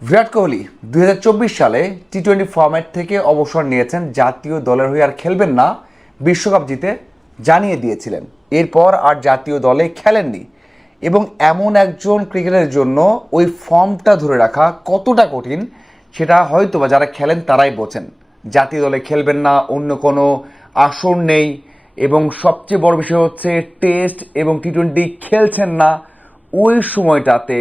বিরাট কোহলি 2024 সালে টি-20 ফরম্যাট থেকে অবসর নিয়েছেন, জাতীয় দলের হয়ে আর খেলবেন না বিশ্বকাপ জিতে জানিয়ে দিয়েছিলেন। এরপর আর জাতীয় দলে খেলেননি এবং এমন একজন ক্রিকেটারের জন্য ওই ফর্মটা ধরে রাখা কতটা কঠিন সেটা হয়তো বা যারা খেলেন তারাই বোঝেন। জাতীয় দলে খেলবেন না, অন্য কোনো আসর নেই এবং সবচেয়ে বড় বিষয় হচ্ছে টেস্ট এবং টি-20 খেলছেন না। ওই সময়টাতে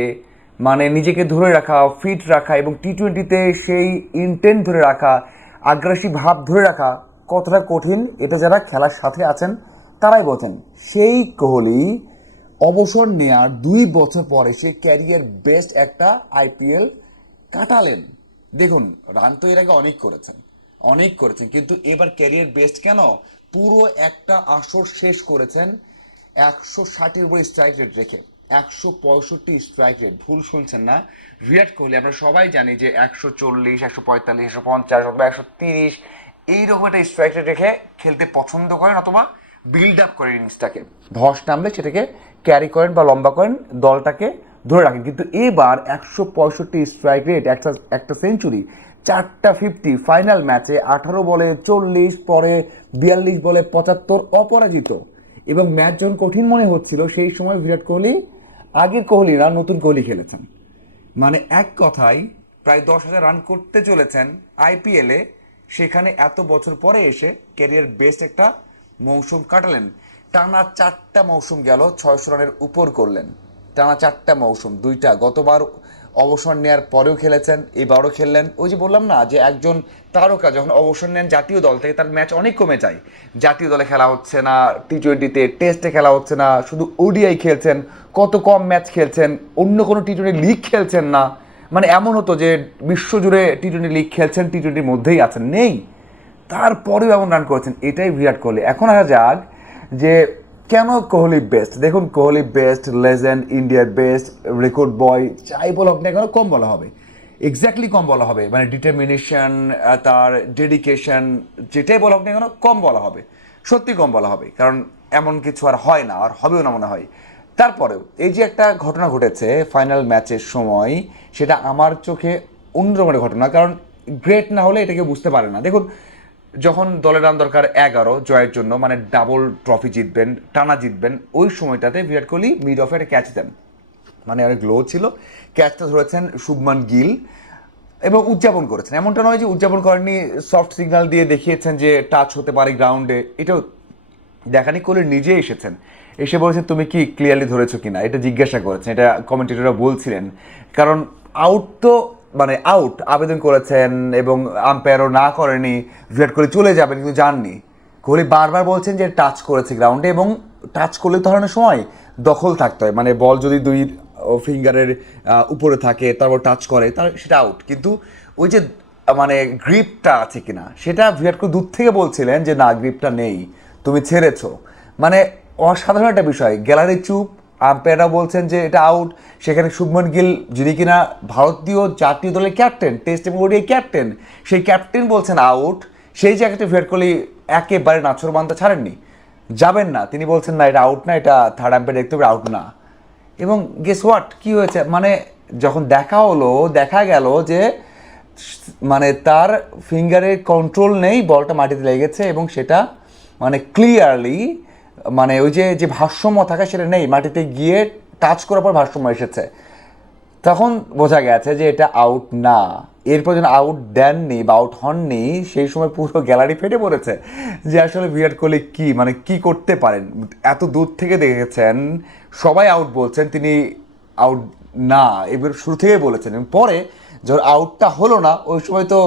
মানে নিজেকে ধরে রাখা, ফিট রাখা এবং টি-20তে সেই ইন্টেন্ট ধরে রাখা, আগ্রাসী ভাব ধরে রাখা কতটা কঠিন এটা যারা খেলার সাথে আছেন তারাই বোঝেন। সেই কোহলি অবসর নেওয়ার 2 বছর পরে সে ক্যারিয়ার বেস্ট একটা আইপিএল কাটালেন। দেখুন, রান তো এর আগে অনেক করেছেন কিন্তু এবার ক্যারিয়ার বেস্ট কেন, পুরো একটা আসর শেষ করেছেন 160-এর উপরে স্ট্রাইক রেট রেখে। 165 স্ট্রাইক রেট, ভুল শুনছেন না। বিরাট কোহলি আমরা সবাই জানি যে 140, 145, 150 অথবা 130 এইরকম একটা স্ট্রাইক রেট রেখে খেলতে পছন্দ করেন অথবা বিল্ড আপ করেন ইনিংসটাকে। ধস নামলে সেটাকে ক্যারি করেন বা লম্বা করেন, দলটাকে ধরে রাখেন। কিন্তু এবার 165 স্ট্রাইক রেট, একটা একটা সেঞ্চুরি, 4টা 50, ফাইনাল ম্যাচে 18 বলে 40, পরে 42 বলে 75 অপরাজিত। এবং ম্যাচ যখন কঠিন মনে হচ্ছিল সেই সময় বিরাট কোহলি আগের কোহলি না, নতুন কোহলি খেলেছেন। মানে এক কথায় প্রায় 10,000 রান করতে চলেছেন আইপিএলে, সেখানে এত বছর পরে এসে ক্যারিয়ার বেস্ট একটা মৌসুম কাটালেন। টানা 4টা মৌসুম গেল 600 রানের উপর করলেন। টানা 4টা মৌসুম, 2টা গতবার অবসর নেওয়ার পরেও খেলেছেন, এবারও খেললেন। ওই যে বললাম না যে একজন তারকা যখন অবসর নেন জাতীয় দল থেকে তার ম্যাচ অনেক কমে যায়। জাতীয় দলে খেলা হচ্ছে না, টি-20তে টেস্টে খেলা হচ্ছে না, শুধু ওডিআই খেলছেন, কত কম ম্যাচ খেলছেন, অন্য কোনো টি-20 লিগ খেলছেন না। মানে এমন হতো যে বিশ্বজুড়ে টি-20 লিগ খেলছেন, টি-20-র মধ্যেই আছেন, নেই। তারপরেও এমন রান করেছেন, এটাই বিরাট কোহলি। এখন আসা যাক যে কেন কোহলি বেস্ট। দেখুন, কোহলি বেস্ট, লেজেন্ড, ইন্ডিয়ার বেস্ট, রেকর্ড বয়, যাই বলা হোক না কেন কম বলা হবে। এক্স্যাক্টলি কম বলা হবে, মানে ডিটারমিনেশন, তার ডেডিকেশন, যেটাই বলা হোক না কেন কম বলা হবে। সত্যি কম বলা হবে, কারণ এমন কিছু আর হয় না, আর হবেও না মনে হয়। তারপরেও এই যে একটা ঘটনা ঘটেছে ফাইনাল ম্যাচের সময়, সেটা আমার চোখে অন্যরকমের ঘটনা। কারণ গ্রেট না হলে এটাকে বুঝতে পারে না। দেখুন, যখন দলের রান দরকার 11 জয়ের জন্য, মানে ডাবল ট্রফি জিতবেন, টানা জিতবেন, ওই সময়টাতে বিরাট কোহলি মিড অফে একটা ক্যাচ দেন, মানে অনেক লো ছিল, ক্যাচটা ধরেছেন শুভমান গিল এবং উদযাপন করেছেন। এমনটা নয় যে উদযাপন করেননি, সফট সিগন্যাল দিয়ে দেখিয়েছেন যে টাচ হতে পারে গ্রাউন্ডে, এটাও দেখানি। কোহলি নিজে এসেছেন, এসে বলেছেন তুমি কি ক্লিয়ারলি ধরেছো কিনা, এটা জিজ্ঞাসা করেছেন। এটা কমেন্টেটররা বলছিলেন, কারণ আউট তো মানে আউট আবেদন করেছেন এবং আম্পায়ারও না করেনি, বিরাট কোহলি চলে যাবেন কিন্তু যাননি। কোহলি বারবার বলছেন যে টাচ করেছে গ্রাউন্ডে, এবং টাচ করলে তো ধরনের সময় দখল থাকতে হয়, মানে বল যদি দুই ফিঙ্গারের উপরে থাকে তারপর টাচ করে তাহলে সেটা আউট। কিন্তু ওই যে মানে গ্রিপটা আছে কিনা সেটা বিরাট কোহলি দূর থেকে বলছিলেন যে না, গ্রিপটা নেই, তুমি ছেড়েছো। মানে অসাধারণ একটা বিষয়। গ্যালারি চুপ, আম্পায়াররা বলছেন যে এটা আউট। সেখানে শুভমন গিল, যিনি কিনা ভারতীয় জাতীয় দলের ক্যাপ্টেন, টেস্ট এবং ওডিআই ক্যাপ্টেন, সেই ক্যাপ্টেন বলছেন আউট। সেই জায়গাতে বিরাট কোহলি একেবারে নাছোড়বান্দা ছাড়েননি, যাবেন না, তিনি বলছেন না এটা আউট না, এটা থার্ড আম্পায়ার দেখতে হবে, আউট না। এবং গেস হোয়াট কি হয়েছে, মানে যখন দেখা হলো দেখা গেল যে মানে তার ফিঙ্গারে কন্ট্রোল নেই, বলটা মাটিতে লেগেছে এবং সেটা মানে ক্লিয়ারলি, মানে ওই যে যে ভারসাম্য থাকে সেটা নেই, মাটিতে গিয়ে টাচ করার পর ভারসাম্য এসেছে। তখন বোঝা গেছে যে এটা আউট না। এরপর যখন আউট দেননি বা আউট হননি, সেই সময় পুরো গ্যালারি ফেটে পড়েছে যে আসলে বিরাট কোহলি কি মানে কি করতে পারেন। এত দূর থেকে দেখেছেন, সবাই আউট বলছেন, তিনি আউট না এবার শুরু থেকেই বলেছেন। এবং পরে যখন আউটটা হলো না, ওই সময় তো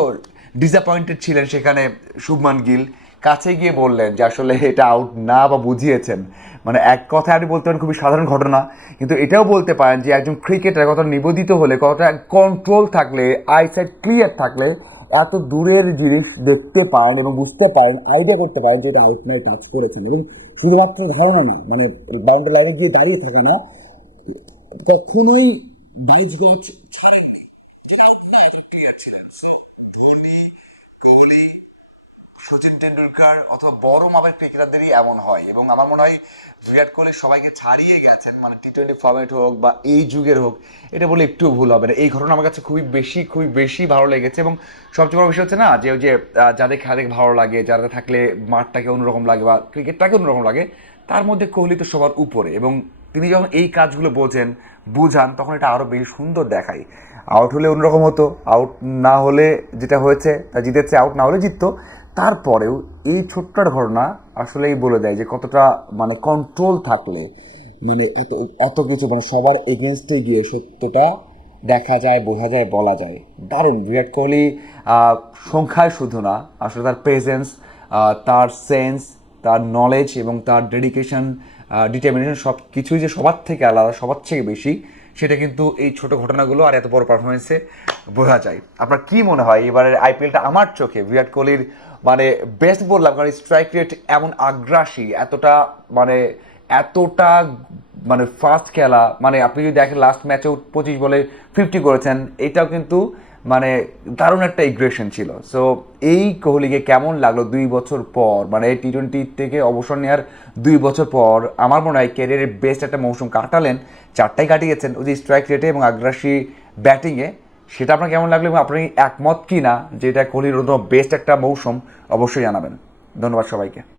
ডিসঅ্যাপয়েন্টেড ছিলেন সেখানে শুভমান গিল, কাছে গিয়ে বললেন যে আসলে এটা আউট না, বা বুঝিয়েছেন। মানে এক কথায় আপনি বলতে পারেন খুবই সাধারণ ঘটনা, কিন্তু এটাও বলতে পারেন যে একজন ক্রিকেটার কতটা নিবেদিত হলে, কতটা কন্ট্রোল থাকলে, আইসাইট ক্লিয়ার থাকলে এত দূরের জিনিস দেখতে পারেন এবং বুঝতে পারেন, আইডিয়া করতে পারেন যে এটা আউট নয়, টাচ করেছেন। এবং শুধুমাত্র ধারণা না, মানে বাউন্ডারি লাইনে গিয়ে দাঁড়িয়ে থাকা না, কখনোই বাইশ গজ ছাড়েননি, যেটা আউট না, এত ক্লিয়ার ছিলেন। সো ধোনি, কোহলি সচিন টেন্ডুলকার অথবা বড় মাপের ক্রিকেটারদেরই এমন হয়, এবং আমার মনে হয় বিরাট কোহলি সবাইকে ছাড়িয়ে গেছেন, মানে টি-20 ফর্মেট হোক বা এই যুগের হোক, এটা বলে একটু ভুল হবে না। এই ঘটনা আমার কাছে খুবই বেশি ভালো লেগেছে। এবং সবচেয়ে বড় বিষয় হচ্ছে না যে ওই যে যাদের খেলা ভালো লাগে, যারা থাকলে মাঠটাকে অন্যরকম লাগে বা ক্রিকেটটাকে অন্যরকম লাগে, তার মধ্যে কোহলি তো সবার উপরে। এবং তিনি যখন এই কাজগুলো বুঝান তখন এটা আরো বেশি সুন্দর দেখায়। আউট হলে অন্যরকম হতো, আউট না হলে যেটা হয়েছে তা জিতেছে, আউট না হলে জিততো। তারপরেও এই ছোট্ট ঘটনা আসলেই বলে দেয় যে কতটা মানে কন্ট্রোল থাকলে মানে এত এত কিছু মানে সবার এগেনস্টে গিয়ে সত্যটা দেখা যায়, বোঝা যায়, বলা যায়। দারুণ বিরাট কোহলি সংখ্যায় শুধু না, আসলে তার প্রেজেন্স, তার সেন্স, তার নলেজ এবং তার ডেডিকেশন, ডিটারমিনেশন সব কিছুই যে সবার থেকে আলাদা, সবার থেকে বেশি, সেটা কিন্তু এই ছোট ঘটনাগুলো আর এত বড় পারফরমেন্সে বোঝা যায়। আপনার কি মনে হয় এবারের আইপিএলটা? আমার চোখে বিরাট কোহলির মানে বেস্ট বললাম, কারণ স্ট্রাইক রেট এমন আগ্রাসী, এতটা মানে ফাস্ট খেলা। মানে আপনি যদি দেখেন লাস্ট ম্যাচেও 25 বলে 50 করেছেন, এটাও কিন্তু মানে দারুণ একটা ইগ্রেশন ছিল। সো এই কোহলিকে কেমন লাগলো 2 বছর পর, মানে টি-20 থেকে অবসর নেওয়ার 2 বছর পর? আমার মনে হয় ক্যারিয়ারের বেস্ট একটা মৌসুম কাটালেন, চারটাই কাটিয়েছেন ওই যে স্ট্রাইক রেটে এবং আগ্রাসী ব্যাটিংয়ে। সেটা আপনার কেমন লাগলো এবং আপনি একমত কি না যে এটা কোহলির অন্যতম বেস্ট একটা মৌসুম? অবশ্যই জানাবেন। ধন্যবাদ সবাইকে।